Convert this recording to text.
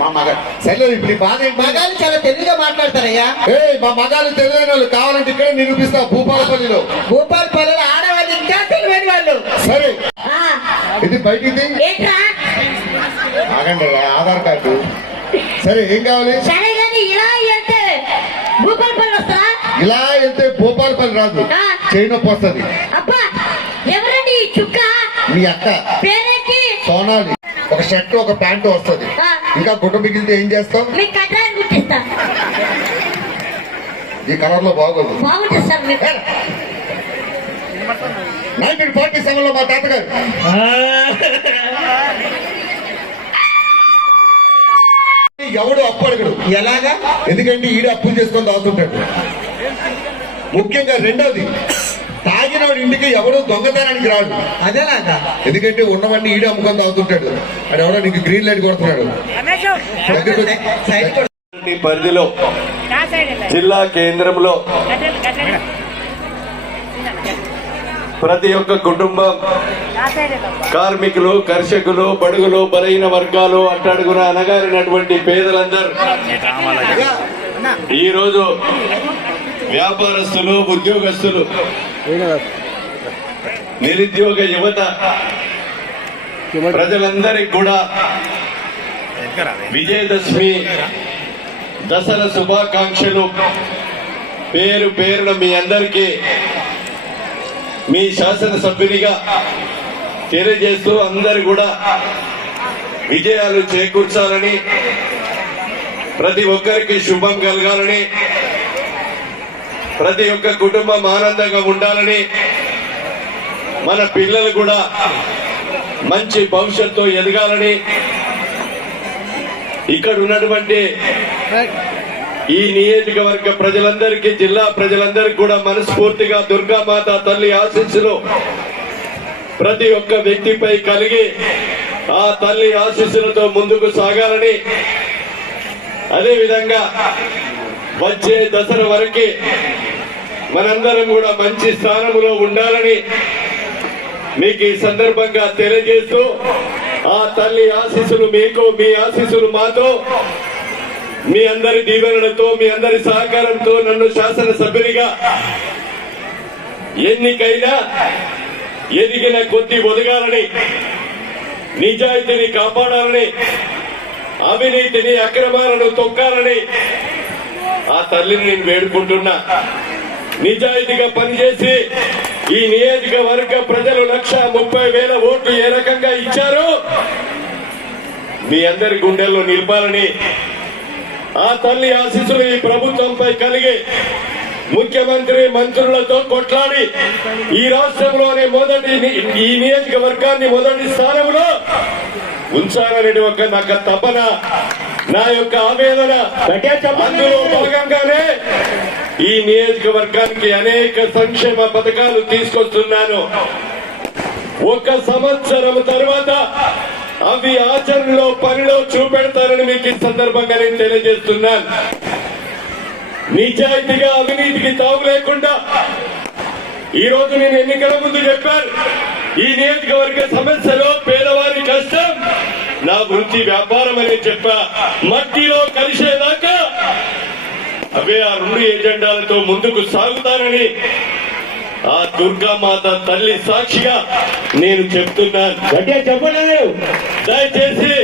మా మగ సరే ఇప్పుడు ఈ బాధ మగాళ్ళు చాలా తెలుగుగా మాట్లాడతారయ్యా. మా మగాళ్ళు తెలివైన వాళ్ళు కావాలంటే ఇక్కడే నిరూపిస్తా భూపాలపల్లిలో. భూపాలపల్లిలో ఆడవాళ్ళు ఇంకా తెలివైన వాళ్ళు. సరే ఇది బయటిది ఆగండి ఆధార్ కార్డు. సరే ఏం కావాలి? సరే కానీ ఇలా వెళ్తే భూపాలపల్లి వస్తా. ఇలా వెళ్తే భూపాలపల్లి రాదు, చేయి నొప్పి వస్తుంది. అబ్బా ఎవరండి చుక్క? మీ అక్క పేరేంటి? సోనాలి. ఒక షర్ట్ ఒక ప్యాంటు వస్తుంది. ఇంకా గుడ్డ మిగిలితే ఏం చేస్తావు? మీకు కట్టాలని గుర్తిస్తా. ఈ కలర్ లో బాగోదు. బాగుంటుంది సార్ మీకు. 1947 లో మా తాతగారు ఎవడు అప్పు అడగడు. ఎలాగా? ఎందుకంటే ఈడు అప్పులు చేసుకొని తాగుతుంటాడు. ముఖ్యంగా రెండోది, తాగినవాడి ఇంటికి ఎవడు దొంగతనానికి రాడు. అదేలాగా? ఎందుకంటే ఉన్నవన్నీ ఈడు అమ్ముకొని తాగుతుంటాడు. అది ఎవడో నీకు గ్రీన్ లైట్ కొడుతున్నాడు. పరిధిలో జిల్లా కేంద్రంలో ప్రతి ఒక్క కుటుంబం, కార్మికులు, కర్షకులు, బడుగులు, బలహీన వర్గాలు, అట్టడుగున అనగారినటువంటి పేదలందరూ ఈరోజు వ్యాపారస్తులు, ఉద్యోగస్తులు, నిరుద్యోగ యువత ప్రజలందరికీ కూడా విజయదశమి దసరా శుభాకాంక్షలు పేరు పేరున మీ అందరికీ మీ శాసనసభ్యునిగా తెలియజేస్తూ అందరు కూడా విజయాలు చేకూర్చాలని, ప్రతి ఒక్కరికి శుభం కలగాలని, ప్రతి ఒక్క కుటుంబం ఆనందంగా ఉండాలని, మన పిల్లలు కూడా మంచి భవిష్యత్తు ఎదగాలని, ఇక్కడ ఉన్నటువంటి ఈ నియోజకవర్గ ప్రజలందరికీ, జిల్లా ప్రజలందరికీ కూడా మనస్ఫూర్తిగా దుర్గామాత తల్లి ఆశీస్సులు ప్రతి ఒక్క వ్యక్తిపై కలిగి ఆ తల్లి ఆశీస్సులతో ముందుకు సాగాలని, అదేవిధంగా వచ్చే దసరా వరకు మనందరం కూడా మంచి స్థానంలో ఉండాలని మీకు ఈ సందర్భంగా తెలియజేస్తూ, ఆ తల్లి ఆశీస్సులు మీకు, మీ ఆశీస్సులు మాతో, మీ అందరి దీవెనలతో, మీ అందరి సహకారంతో నన్ను శాసనసభ్యునిగా ఎన్నికైనా ఎదిగిన కొద్ది ఒదగాలని, నిజాయితీని కాపాడాలని, అవినీతిని, అక్రమాలను తొక్కాలని ఆ తల్లిని నేను వేడుకుంటున్నా. నిజాయితీగా పనిచేసి ఈ నియోజకవర్గ ప్రజలు 1,30,000 ఓట్లు ఏ రకంగా ఇచ్చారో మీ అందరి గుండెల్లో నిలపాలని, ఆ తల్లి ఆశీస్సులు ఈ ప్రభుత్వంపై కలిగి ముఖ్యమంత్రి మంత్రులతో కొట్లాడి ఈ రాష్ట్రంలోనే ఈ నియోజకవర్గాన్ని మొదటి స్థానంలో ఉంచాలనే ఒక నాకు తపన, నా యొక్క ఆవేదన. అందులో భాగంగానే ఈ నియోజకవర్గానికి అనేక సంక్షేమ పథకాలు తీసుకొస్తున్నాను. 1 సంవత్సరం తర్వాత అవి ఆచరణలో, పనిలో చూపెడతారని మీకు ఈ సందర్భంగా నేను తెలియజేస్తున్నాను. నిజాయితీగా, అవినీతికి తావు లేకుండా ఈ రోజు నేను ఎన్నికల ముందు చెప్పాను, ఈ నియోజకవర్గ సమస్యలో పేదవారి కష్టం నా వృత్తి, వ్యాపారం అని చెప్పా. మట్టిలో కలిసేదాకా అవే ఆ 2 ఎజెండాలతో ముందుకు సాగుతానని ఆ దుర్గామాత తల్లి సాక్షిగా నేను చెప్తున్నాను. దయచేసి